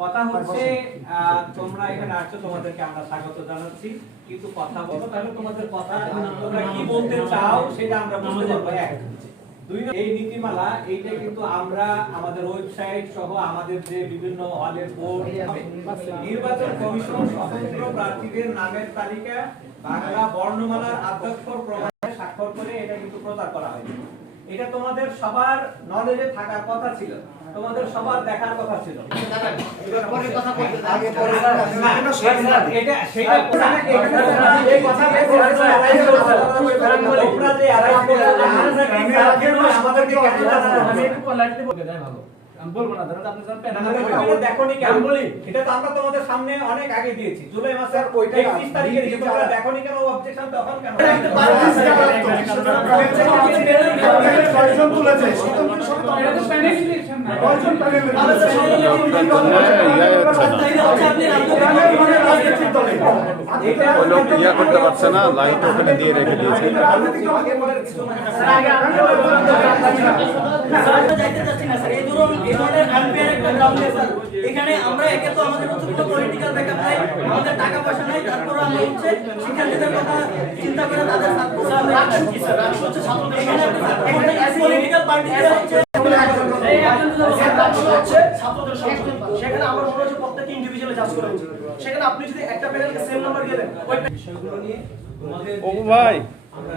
কথা হচ্ছে তোমরা এখানে আসছো, তোমাদেরকে আমরা স্বাগত জানাচ্ছি। কিন্তু কথা বলো তাহলে তোমাদের কথা তোমরা কি বলতে চাও সেটা আমরা বুঝতে পারব। এক এই নীতিমালা, এইটা কিন্তু আমরা আমাদের ওয়েবসাইট সহ আমাদের যে বিভিন্ন হলের বোর্ড নির্বাচন কমিশন স্বতন্ত্র প্রার্থীদের নামের তালিকা, বাংলা বর্ণমালার আদ্যক্ষর প্রমাণে স্বাক্ষর করে এটা কিন্তু প্রচার করা হয় এটা তোমাদের সবার নলেজে থাকার কথা ছিল। তোমাদের সবার দেখার কথা ছিল। না, করে আমাদেরকে কেন? জানানো? তোমরা দেখোনি লোক ইয়া করতে পারছে না লাইট ওখানে দিয়ে রেখে দিয়েছে এখানে আমরা একে তো আমাদের হচ্ছে কোনো পলিটিক্যাল ব্যাকআপ নাই আমাদের টাকা পয়সা নাই তারপর আমরা হচ্ছে শিক্ষার্থীদের কথা চিন্তা করে তাদের এখানে পলিটিক্যাল পার্টি হচ্ছে সেখানে আমার মনে হচ্ছে প্রত্যেকটা ইন্ডিভিজুয়ালি জাজ করা সেখানে আপনি যদি একটা প্যানেলকে সেম নাম্বার দিয়ে দেন ওই বিষয়গুলো নিয়ে তোমাদের ও ভাই আমরা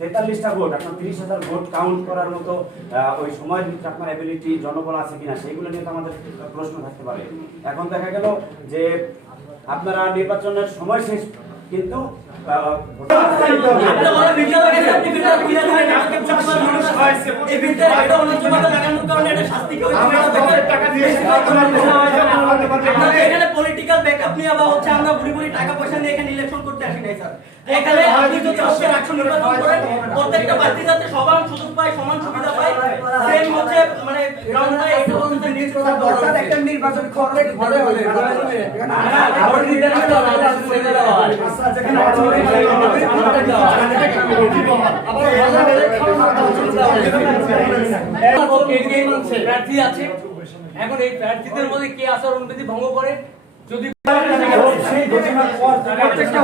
তেতাল্লিশটা ভোট আপনার তিরিশ হাজার ভোট কাউন্ট করার মতো ওই সময়ের ভিতরে আপনার অ্যাবিলিটি জনবল আছে কিনা সেইগুলো নিয়ে তো আমাদের প্রশ্ন থাকতে পারে। এখন দেখা গেল যে আপনারা নির্বাচনের সময় শেষ কিন্তু এই ভিডিও এটা অনুচমতা লাগানোর কারণে এটা শাস্তি কেউ টাকা দিয়ে এখানে পলিটিক্যাল ব্যাকআপ নিয়ে বা হচ্ছে আমরা বুড়ি বুড়ি টাকা পয়সা নিয়ে এখানে ইলেকশন করতে আসি নাই স্যার এখানে আপনি যদি হচ্ছে রাষ্ট্র নির্বাচন করেন প্রত্যেকটা প্রার্থী যাতে সমান সুযোগ পায় সমান সুবিধা পায় সেম হচ্ছে মানে গ্রাউন্ডে এটা হচ্ছে নির্বাচন একটা নির্বাচন করলে ভালো হবে প্রার্থী আছে এখন এই প্রার্থীদের মধ্যে কে আসার অনুমতি ভঙ্গ করে যদি প্রত্যেকটা